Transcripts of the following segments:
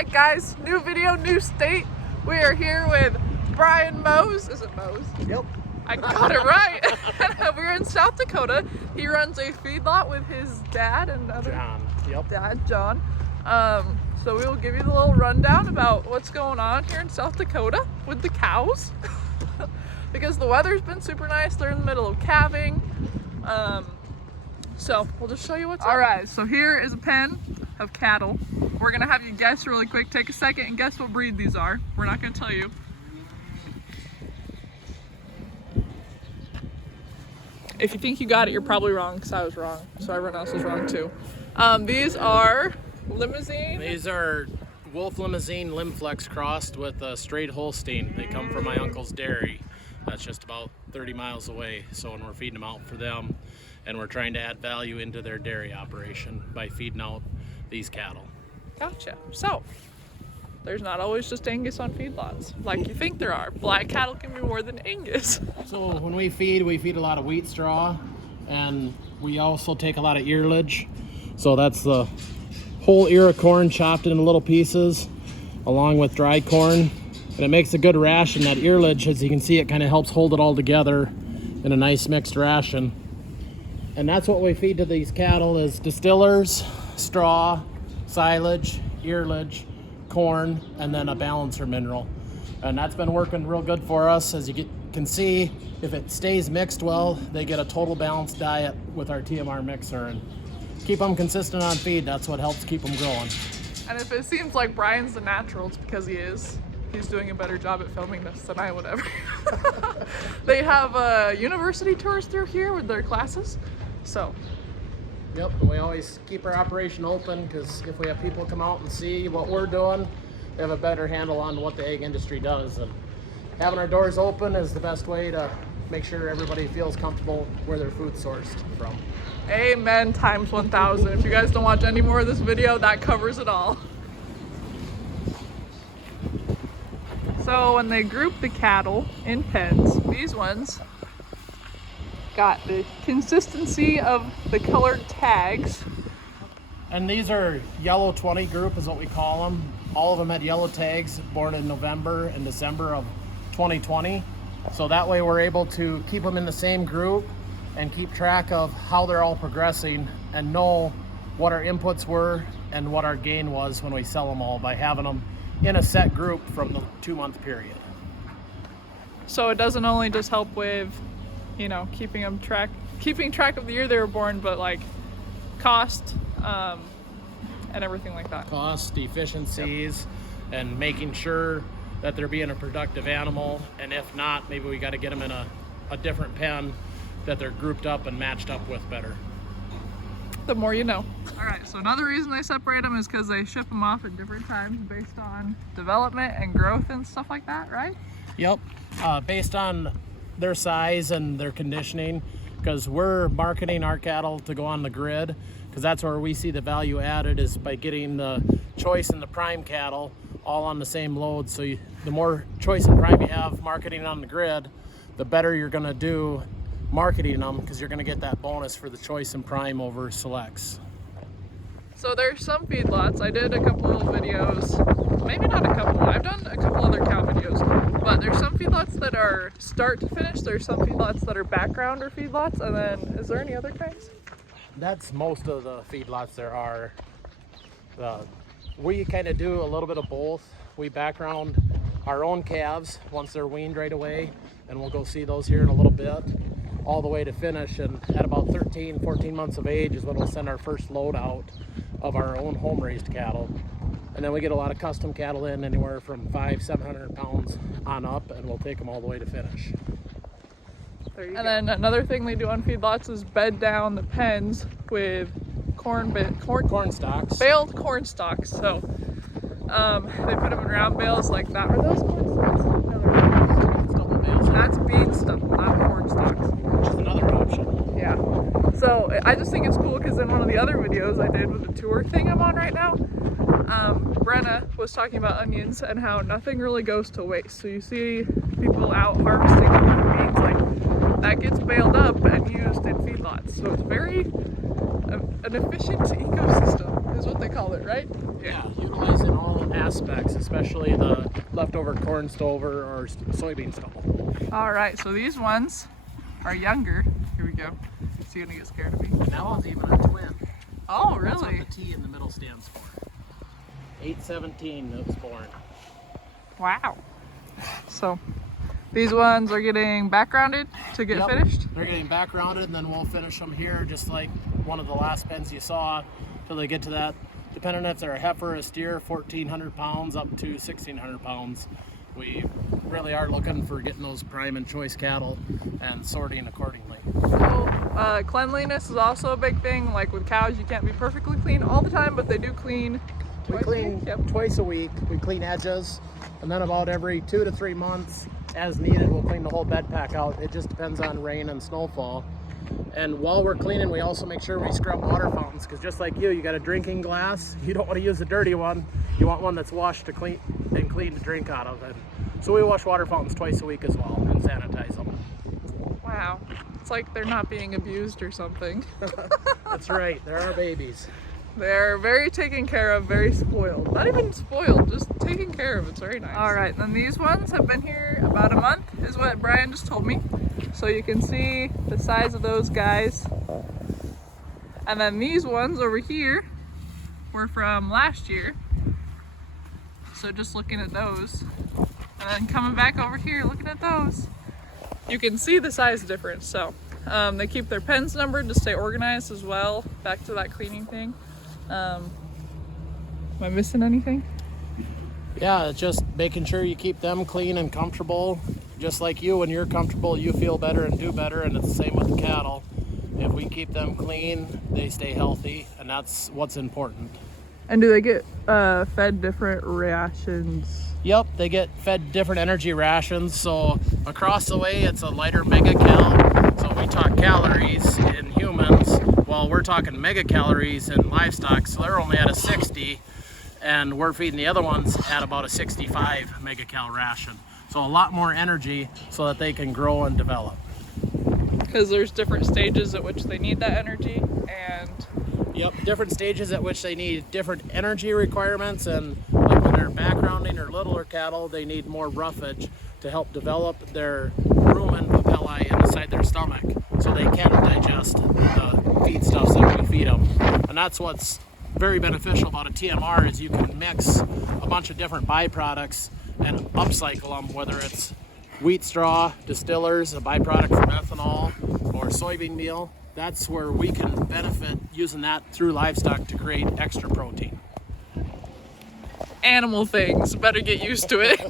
Alright guys, new video, new state. We are here with Bryan Moes. Is it Moes? Yep. I got it right. We're in South Dakota. He runs a feedlot with his dad and other John. Yep. dad, John. So we will give you the little rundown about what's going on here in South Dakota with the cows. Because the weather's been super nice. They're in the middle of calving. So we'll just show you what's up. Alright, so here is a pen of cattle. We're gonna have you guess really quick. Take a second and guess what breed these are. We're not gonna tell you. If you think you got it, you're probably wrong, because I was wrong. So everyone else was wrong too. These are Limousine. These are Wolf Limousine Limflex crossed with a straight Holstein. They come from my uncle's dairy. That's just about 30 miles away. So when we're feeding them out for them, and we're trying to add value into their dairy operation by feeding out these cattle. Gotcha. So there's not always just Angus on feedlots like you think there are. Black cattle can be more than Angus. So when we feed a lot of wheat straw, and we also take a lot of earlage. So that's the whole ear of corn chopped into little pieces along with dry corn. And it makes a good ration. That earlage, as you can see, it kind of helps hold it all together in a nice mixed ration. And that's what we feed to these cattle is distillers, straw, silage, earlage, corn, and then a balancer mineral. And that's been working real good for us. As you can see, if it stays mixed well, they get a total balanced diet with our TMR mixer. And keep them consistent on feed. That's what helps keep them growing. And if it seems like Bryan's the natural, it's because he is. He's doing a better job at filming this than I would ever. They have university tours through here with their classes. So. Yep, and we always keep our operation open because if we have people come out and see what we're doing, they have a better handle on what the egg industry does. And having our doors open is the best way to make sure everybody feels comfortable where their food's sourced from. Amen times 1,000. If you guys don't watch any more of this video, that covers it all. So when they group the cattle in pens, these ones got the consistency of the colored tags. And these are yellow 20 group is what we call them. All of them had yellow tags, born in November and December of 2020. So that way we're able to keep them in the same group and keep track of how they're all progressing and know what our inputs were and what our gain was when we sell them all by having them in a set group from the 2-month period. So it doesn't only just help with, you know, keeping track of the year they were born, but like cost and everything like that. Cost, efficiencies, yep. And making sure that they're being a productive animal, and if not, maybe we got to get them in a different pen that they're grouped up and matched up with better. The more you know. All right, so another reason they separate them is because they ship them off at different times based on development and growth and stuff like that, right? Yep, based on their size and their conditioning, because we're marketing our cattle to go on the grid, because that's where we see the value added is by getting the choice and the prime cattle all on the same load. So the more choice and prime you have marketing on the grid, the better you're going to do marketing them, because you're going to get that bonus for the choice and prime over selects. So there's some feedlots. I did a couple of videos, maybe not a couple, I've done a couple other cow videos, but there's some feedlots that are start to finish, there's some feedlots that are background or feedlots, and then is there any other kinds? That's most of the feedlots there are. We kind of do a little bit of both. We background our own calves once they're weaned right away, and we'll go see those here in a little bit, all the way to finish. And at about 13, 14 months of age is when we'll send our first load out of our own home-raised cattle. And then we get a lot of custom cattle in, anywhere from 500-700 pounds on up, and we'll take them all the way to finish. And then another thing they do on feedlots is bed down the pens with corn stalks. Baled corn stalks. So they put them in round bales like that. Are those corn stalks? No, they're stubble bales. That's bean stubble, not corn stalks. Which is another option. Yeah. So I just think it's cool because in one of the other videos I did with the tour thing I'm on right now, Brenna was talking about onions and how nothing really goes to waste. So you see people out harvesting beans, like that gets baled up and used in feedlots. So it's very an efficient ecosystem is what they call it, right? Yeah, utilizing all of aspects, especially the leftover corn stover or soybean stubble. All right, so these ones are younger. Here we go. Is he gonna get scared of me? That one's even a twin. Oh, That's really? what the T in the middle stands for. 817 that was born. Wow. So these ones are getting backgrounded to get finished? They're getting backgrounded, and then we'll finish them here just like one of the last pens you saw till they get to that, depending if they're a heifer or a steer, 1,400 pounds up to 1,600 pounds. We really are looking for getting those prime and choice cattle and sorting accordingly. So cleanliness is also a big thing. Like with cows, you can't be perfectly clean all the time, but they do clean We clean twice a week. We clean edges, and then about every 2 to 3 months, as needed, we'll clean the whole bed pack out. It just depends on rain and snowfall. And while we're cleaning, we also make sure we scrub water fountains, because just like you got a drinking glass. You don't want to use the dirty one. You want one that's washed to clean and clean to drink out of. And so we wash water fountains twice a week as well and sanitize them. Wow. It's like they're not being abused or something. That's right. They're our babies. They're very taken care of, very spoiled. Not even spoiled, just taken care of. It's very nice. All right, then these ones have been here about a month, is what Bryan just told me. So you can see the size of those guys. And then these ones over here were from last year. So just looking at those. And then coming back over here, looking at those. You can see the size difference. So they keep their pens numbered to stay organized as well. Back to that cleaning thing. Am I missing anything? Yeah, it's just making sure you keep them clean and comfortable. Just like you, when you're comfortable, you feel better and do better, and it's the same with the cattle. If we keep them clean, they stay healthy, and that's what's important. And do they get fed different rations? Yep, they get fed different energy rations. So across the way, it's a lighter mega-cal. So we talk calories in humans, while we're talking megacalories in livestock. So they're only at a 60, and we're feeding the other ones at about a 65 megacal ration. So a lot more energy so that they can grow and develop. Because there's different stages at which they need that energy, and yep, different stages at which they need different energy requirements, and like when they're backgrounding or littler cattle, they need more roughage to help develop their rumen papillae inside their stomach so they can digest the feedstuffs that we feed them. And that's what's very beneficial about a TMR, is you can mix a bunch of different byproducts and upcycle them, whether it's wheat straw, distillers, a byproduct from ethanol, or soybean meal. That's where we can benefit using that through livestock to create extra protein. animal things. Better get used to it.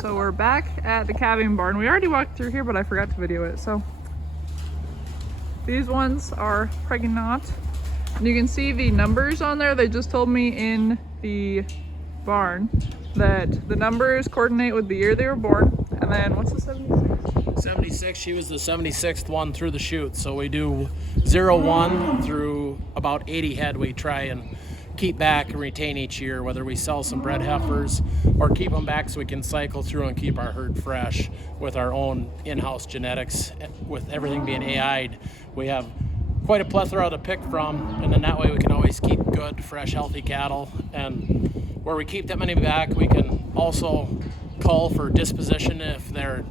So we're back at the calving barn. We already walked through here, but I forgot to video it. So these ones are pregnant. And you can see the numbers on there. They just told me in the barn that the numbers coordinate with the year they were born. And then what's the 76? 76, she was the 76th one through the chute. So we do 0-1 through about 80 head. We try and keep back and retain each year, whether we sell some bred heifers or keep them back so we can cycle through and keep our herd fresh with our own in-house genetics. With everything being AI'd, we have quite a plethora to pick from, and then that way we can always keep good, fresh, healthy cattle. And where we keep that many back, we can also call for disposition if they're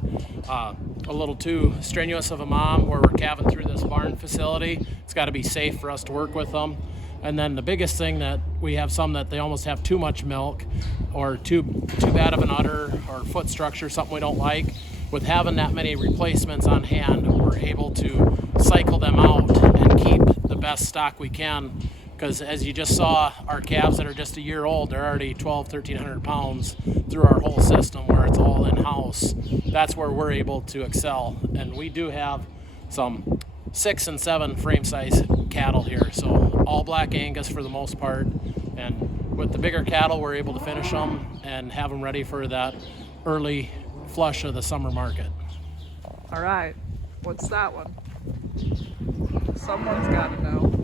a little too strenuous of a mom, where we're calving through this barn facility. It's got to be safe for us to work with them. And then the biggest thing, that we have some that they almost have too much milk or too bad of an udder or foot structure, something we don't like. With having that many replacements on hand, we're able to cycle them out and keep the best stock we can. Because as you just saw, our calves that are just a year old, they're already 1,300 pounds through our whole system, where it's all in-house. That's where we're able to excel. And we do have some 6 and 7 frame size cattle here, so all black Angus for the most part. And with the bigger cattle, we're able to finish them and have them ready for that early flush of the summer market. All right, what's that one? Someone's got to know.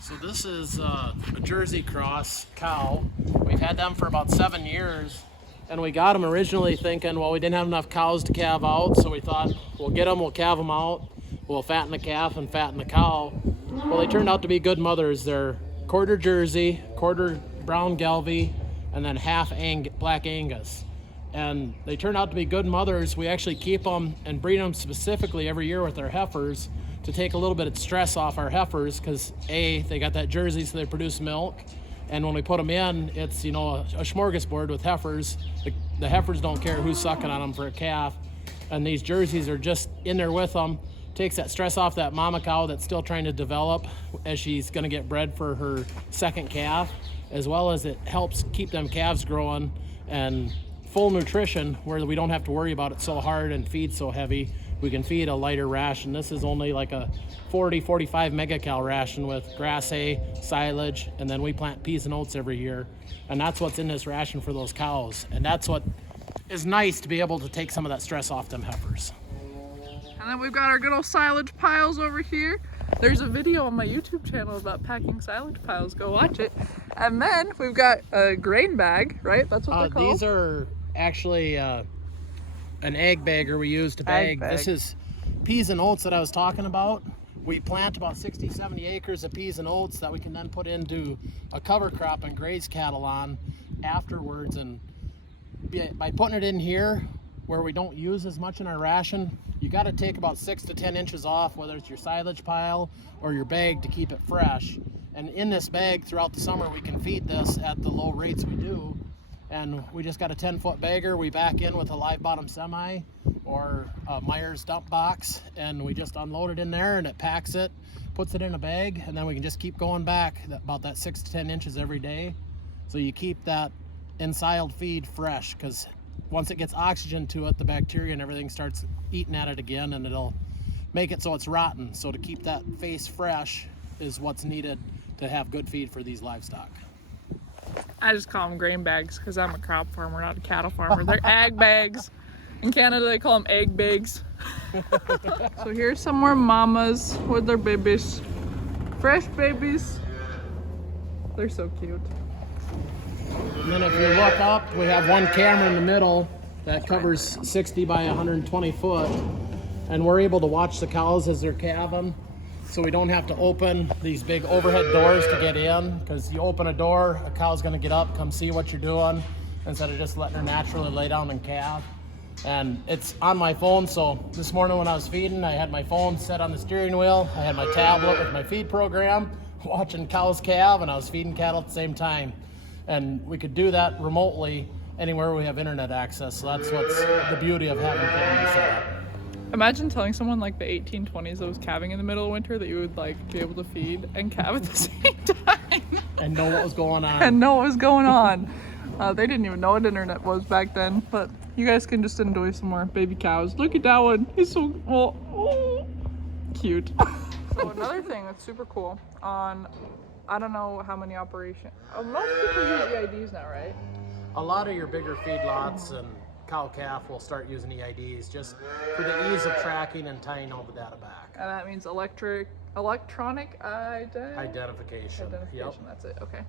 So this is a Jersey cross cow. We've had them for about 7 years. And we got them originally thinking, well, we didn't have enough cows to calve out, so we thought, we'll get them, we'll calve them out, we'll fatten the calf and fatten the cow. Well, they turned out to be good mothers. They're quarter Jersey, quarter brown Gelbvieh, and then half black Angus. And they turn out to be good mothers. We actually keep them and breed them specifically every year with our heifers to take a little bit of stress off our heifers, because they got that Jersey, so they produce milk. And when we put them in, it's, you know, a smorgasbord with heifers. The heifers don't care who's sucking on them for a calf. And these Jerseys are just in there with them. Takes that stress off that mama cow that's still trying to develop as she's gonna get bred for her second calf, as well as it helps keep them calves growing and full nutrition, where we don't have to worry about it so hard and feed so heavy. We can feed a lighter ration. This is only like a 40-45 megacal ration with grass hay, silage, and then we plant peas and oats every year. And that's what's in this ration for those cows. And that's what is nice, to be able to take some of that stress off them heifers. And then we've got our good old silage piles over here. There's a video on my YouTube channel about packing silage piles. Go watch it. And then we've got a grain bag, right? That's what they're called. These are actually an egg bagger we use to bag. This is peas and oats that I was talking about. We plant about 60-70 acres of peas and oats that we can then put into a cover crop and graze cattle on afterwards. And by putting it in here where we don't use as much in our ration, you got to take about 6 to 10 inches off, whether it's your silage pile or your bag, to keep it fresh. And in this bag throughout the summer, we can feed this at the low rates we do. And we just got a 10-foot bagger. We back in with a live bottom semi or a Myers dump box, and we just unload it in there, and it packs it, puts it in a bag, and then we can just keep going back about that 6 to 10 inches every day. So you keep that ensiled feed fresh, because once it gets oxygen to it, the bacteria and everything starts eating at it again, and it'll make it so it's rotten. So to keep that face fresh is what's needed to have good feed for these livestock. I just call them grain bags because I'm a crop farmer, not a cattle farmer. They're ag bags. In Canada, they call them egg bags. So here's some more mamas with their babies. Fresh babies. They're so cute. And then if you look up, we have one camera in the middle that covers 60 by 120 foot. And we're able to watch the cows as they're calving. So we don't have to open these big overhead doors to get in, because you open a door, a cow's gonna get up, come see what you're doing, instead of just letting her naturally lay down and calve. And it's on my phone, so this morning when I was feeding, I had my phone set on the steering wheel, I had my tablet with my feed program, watching cows calve, and I was feeding cattle at the same time. And we could do that remotely anywhere we have internet access, so that's what's the beauty of having cameras set up. Imagine telling someone like the 1820s that was calving in the middle of winter that you would like be able to feed and calve at the same time. And know what was going on. And know what was going on. They didn't even know what internet was back then, but you guys can just enjoy some more baby cows. Look at that one. He's so cute. So another thing that's super cool on, I don't know how many operations. Most people use EIDs now, right? A lot of your bigger feedlots and cow-calf will start using EIDs just for the ease of tracking and tying all the data back. And that means electronic Identification. Yep. That's it. Okay.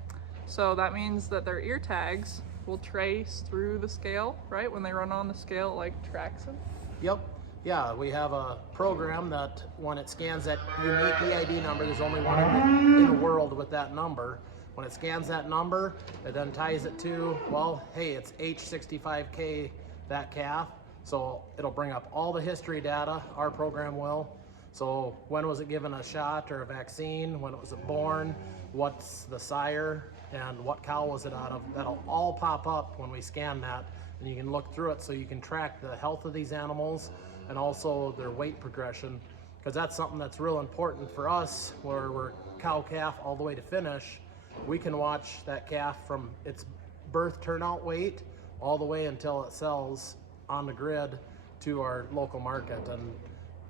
So that means that their ear tags will trace through the scale, right? When they run on the scale, it like tracks them. Yep. Yeah, we have a program that when it scans that unique EID number, there's only one in the world with that number. When it scans that number, it then ties it to, well, hey, it's H65K, that calf. So it'll bring up all the history data, our program will. So when was it given a shot or a vaccine? When was it born? What's the sire? And what cow was it out of? That'll all pop up when we scan that. And you can look through it so you can track the health of these animals and also their weight progression. Because that's something that's real important for us, where we're cow-calf all the way to finish. We can watch that calf from its birth turnout weight all the way until it sells on the grid to our local market. And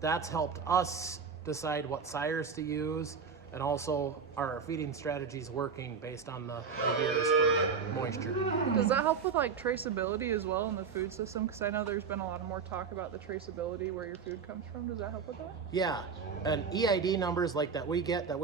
that's helped us decide what sires to use, and also our feeding strategies working based on the years for moisture. Does that help with like traceability as well in the food system? Because I know there's been a lot more talk about the traceability where your food comes from. Does that help with that? Yeah, and EID numbers like that we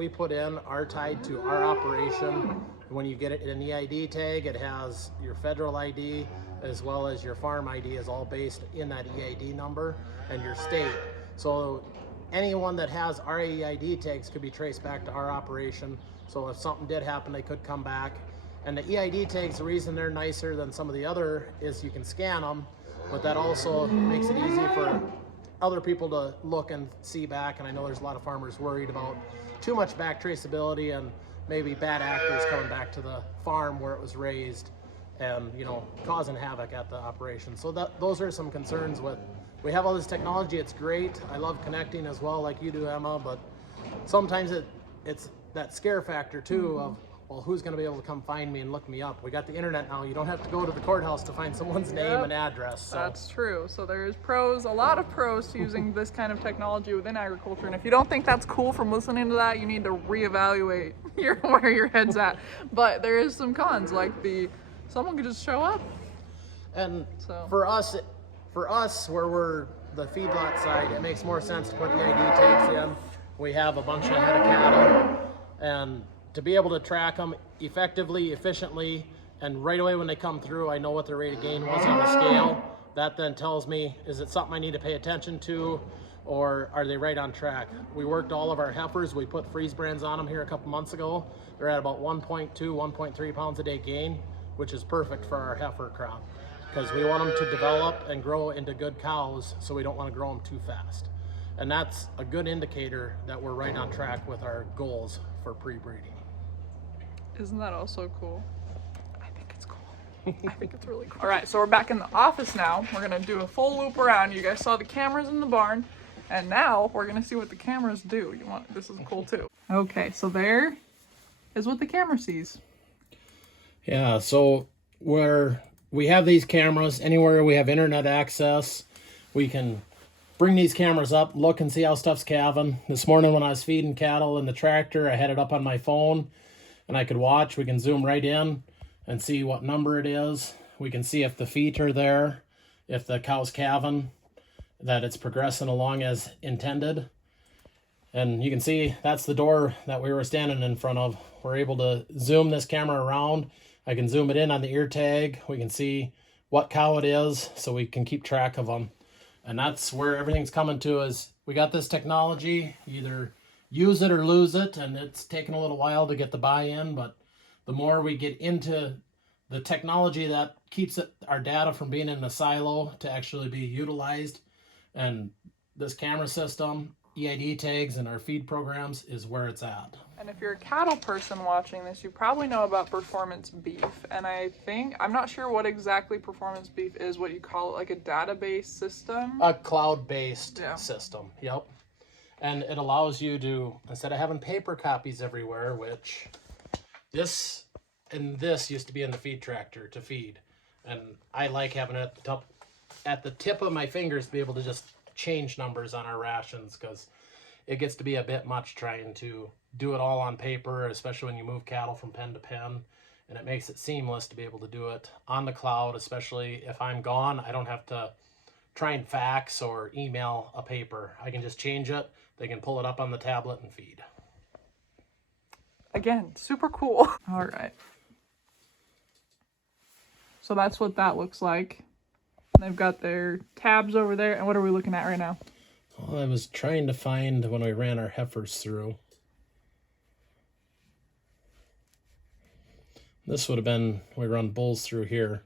put in are tied to our operation. When you get it in an EID tag, it has your federal ID as well as your farm ID is all based in that EID number, and your state. So anyone that has our EID tags could be traced back to our operation. So if something did happen, they could come back. And the EID tags, the reason they're nicer than some of the other is you can scan them, but that also makes it easy for other people to look and see back. And I know there's a lot of farmers worried about too much back traceability and maybe bad actors coming back to the farm where it was raised and, you know, causing havoc at the operation. So those are some concerns with, we have all this technology, it's great. I love connecting as well, like you do, Emma, but sometimes it's that scare factor too of, well, who's going to be able to come find me and look me up? We got the internet now. You don't have to go to the courthouse to find someone's name and address. So. That's true. So there's pros, a lot of pros to using this kind of technology within agriculture. And if you don't think that's cool from listening to that, you need to reevaluate where your head's at. But there is some cons, like someone could just show up. And so. For us, where we're the feedlot side, it makes more sense to put EID tags in. We have a bunch of head of cattle, and to be able to track them effectively, efficiently, and right away when they come through, I know what their rate of gain was on the scale. That then tells me, is it something I need to pay attention to, or are they right on track? We worked all of our heifers. We put freeze brands on them here a couple months ago. They're at about 1.2, 1.3 pounds a day gain, which is perfect for our heifer crop because we want them to develop and grow into good cows, so we don't want to grow them too fast. And that's a good indicator that we're right on track with our goals for pre-breeding. Isn't that also cool? I think it's cool. I think it's really cool. All right, so we're back in the office now. We're gonna do a full loop around. You guys saw the cameras in the barn, and now we're gonna see what the cameras do. This is cool too. Okay, so there is what the camera sees. Yeah, so where we have these cameras, anywhere we have internet access, we can bring these cameras up, look and see how stuff's calving. This morning when I was feeding cattle in the tractor, I had it up on my phone and I could watch. We can zoom right in and see what number it is. We can see if the feet are there, if the cow's calving, that it's progressing along as intended. And you can see that's the door that we were standing in front of. We're able to zoom this camera around. I can zoom it in on the ear tag. We can see what cow it is so we can keep track of them. And that's where everything's coming to, is we got this technology, either use it or lose it, and it's taken a little while to get the buy-in, but the more we get into the technology that keeps our data from being in a silo to actually be utilized, and this camera system, EID tags, and our feed programs is where it's at. And if you're a cattle person watching this, you probably know about performance beef. And I'm not sure what exactly performance beef is, what you call it, like a database system? A cloud-based system, yep. And it allows you to, instead of having paper copies everywhere, which this used to be in the feed tractor to feed. And I like having it at the tip of my fingers to be able to just change numbers on our rations, because it gets to be a bit much trying to do it all on paper, especially when you move cattle from pen to pen, and it makes it seamless to be able to do it on the cloud. Especially if I'm gone, I don't have to try and fax or email a paper. I can just change it, they can pull it up on the tablet and feed. Again, super cool. All right, so that's what that looks like. They've got their tabs over there. And what are we looking at right now? Well, I was trying to find when we ran our heifers through. This would have been, we run bulls through here.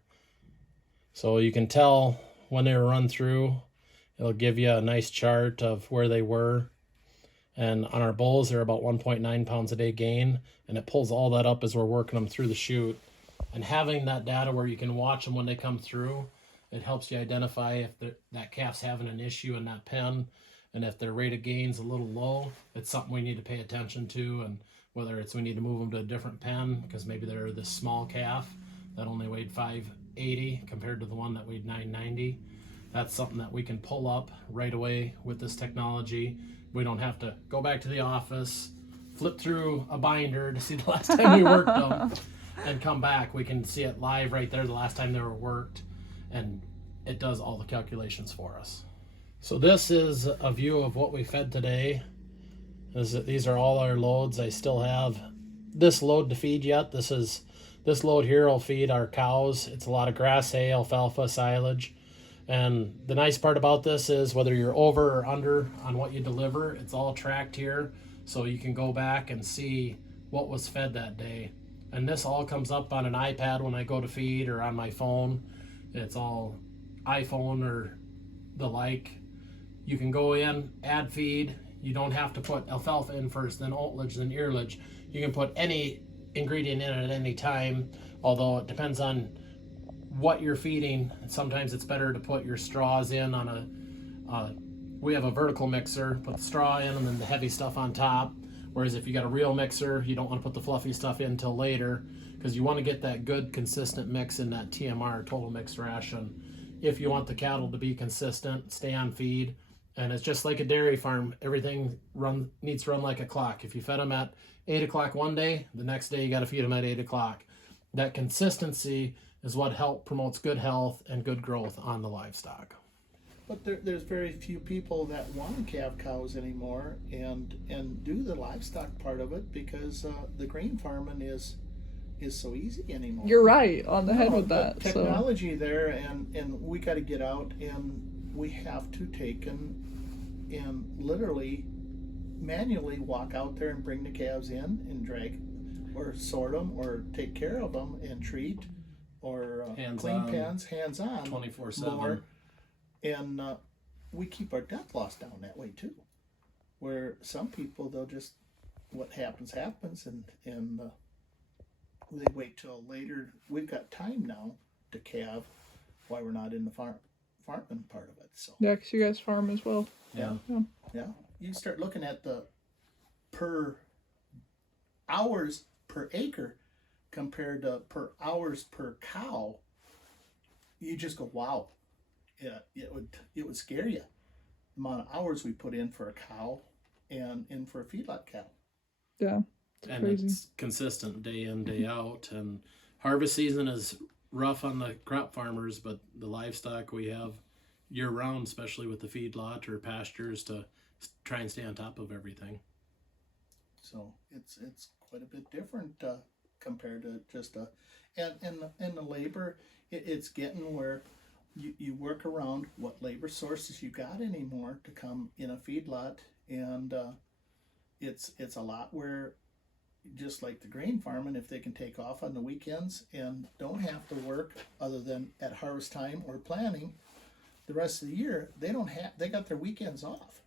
So you can tell when they were run through, it'll give you a nice chart of where they were. And on our bulls, they're about 1.9 pounds a day gain. And it pulls all that up as we're working them through the chute. And having that data where you can watch them when they come through, it helps you identify if that calf's having an issue in that pen, and if their rate of gain's a little low, it's something we need to pay attention to, and whether it's we need to move them to a different pen because maybe they're this small calf that only weighed 580 compared to the one that weighed 990. That's something that we can pull up right away with this technology. We don't have to go back to the office, flip through a binder to see the last time we worked them, and come back. We can see it live right there the last time they were worked, and it does all the calculations for us. So this is a view of what we fed today. These are all our loads. I still have this load to feed yet. This load here will feed our cows. It's a lot of grass hay, alfalfa, silage, And the nice part about this is whether you're over or under on what you deliver, it's all tracked here. So you can go back and see what was fed that day. And this all comes up on an iPad when I go to feed, or on my phone. It's all iPhone or the like. You can go in, add feed. You don't have to put alfalfa in first, then oatlage, then earlage. You can put any ingredient in at any time, although it depends on what you're feeding. Sometimes it's better to put your straws in on we have a vertical mixer, put the straw in and then the heavy stuff on top. Whereas if you got a real mixer, you don't want to put the fluffy stuff in until later, because you want to get that good consistent mix in that TMR, total mixed ration. If you want the cattle to be consistent, stay on feed. And it's just like a dairy farm. Everything needs to run like a clock. If you fed them at 8 o'clock one day, the next day you got to feed them at 8 o'clock. That consistency is what promotes good health and good growth on the livestock. But there's very few people that want to calve cows anymore and do the livestock part of it, because the grain farming is so easy anymore. You're right on the head with that. Technology there, and we got to get out, and we have to take and literally manually walk out there and bring the calves in and drag or sort them or take care of them and treat or clean pens, hands on 24/7. And we keep our death loss down that way too, where some people, they'll just, what happens and they wait till later. We've got time now to calve, why we're not in the farming part of it. So yeah, because you guys farm as well. Yeah. You start looking at the per hours per acre compared to per hours per cow. You just go, wow. Yeah, it would scare you, the amount of hours we put in for a cow and in for a feedlot cow. Yeah, and crazy. It's consistent day in, day out. And harvest season is rough on the crop farmers, but the livestock we have year round, especially with the feedlot or pastures, to try and stay on top of everything. So it's quite a bit different compared to just and the labor. It's getting where you work around what labor sources you got anymore to come in a feedlot, and it's a lot where, just like the grain farming, if they can take off on the weekends and don't have to work other than at harvest time or planting, the rest of the year they got their weekends off.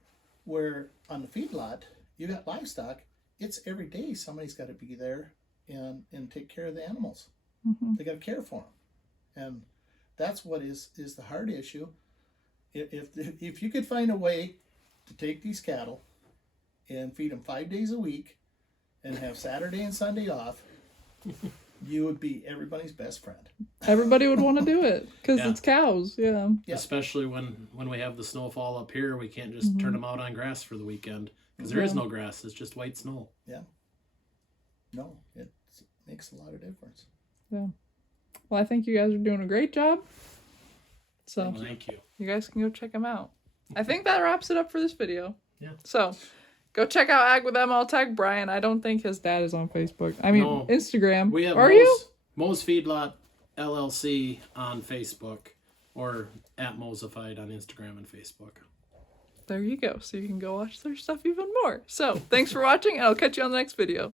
Where on the feedlot, you got livestock, it's every day somebody's got to be there and take care of the animals. Mm-hmm. They got to care for them, and that's what is the hard issue. If you could find a way to take these cattle and feed them 5 days a week and have Saturday and Sunday off, you would be everybody's best friend. Everybody would want to do it because Yeah. it's cows. Yeah. Especially when we have the snowfall up here, we can't just turn them out on grass for the weekend, because there is no grass. It's just white snow. Yeah. No, it makes a lot of difference. Yeah. Well, I think you guys are doing a great job. So Thank you. you guys can go check them out. I think that wraps it up for this video. Yeah. So go check out Ag with them. I'll tag Bryan. I don't think his dad is on Facebook. I mean, No. Instagram. We have Are you? Moes Feedlot LLC on Facebook, or at Mosified on Instagram and Facebook. There you go. So you can go watch their stuff even more. So thanks for watching, and I'll catch you on the next video.